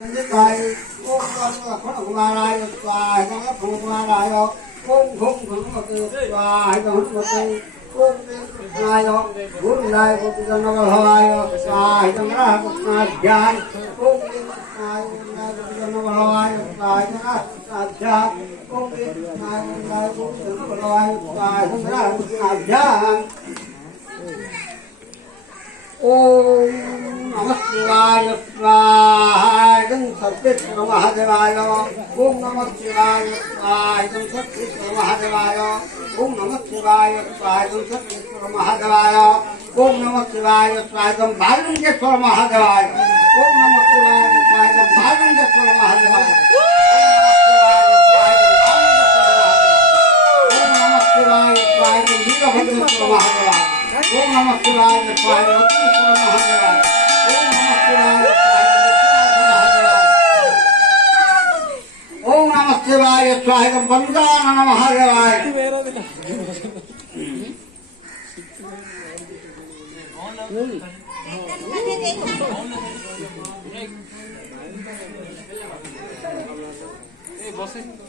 Thầy ôm con khổ ma lai và con ấp phụ ma lai đó ôm không khổ một từ và hai con một từ ôm lai đó bốn lai một từ nó lai đó và hai con nó một dài ôm lai một từ nó lai và hai con nó dài ôm lai một từ nó lai và hai con nó dài Om Namah Shivaya Swaha Idam Satchit Mahadevaya Om Namah Shivaya Swaha Idam Satchit Mahadevaya Om Namah Shivaya Swaha Idam Satchit Mahadevaya Om Namah Shivaya Swaha Idam Bhajanjeshwar Mahadevaya Om Namah Shivaya Swaha Idam Bhajanjeshwar Mahadevaya Om Namah Shivaya Swaha Idam Veerabhadreshwar Mahadevaya Om Namah Shivaya Swaha Ratneshwar Mahadevaya Om Namah Shivaya Swaha Om Namah Shivaya Swaha Bandhana Mahadevaya Hey, boss.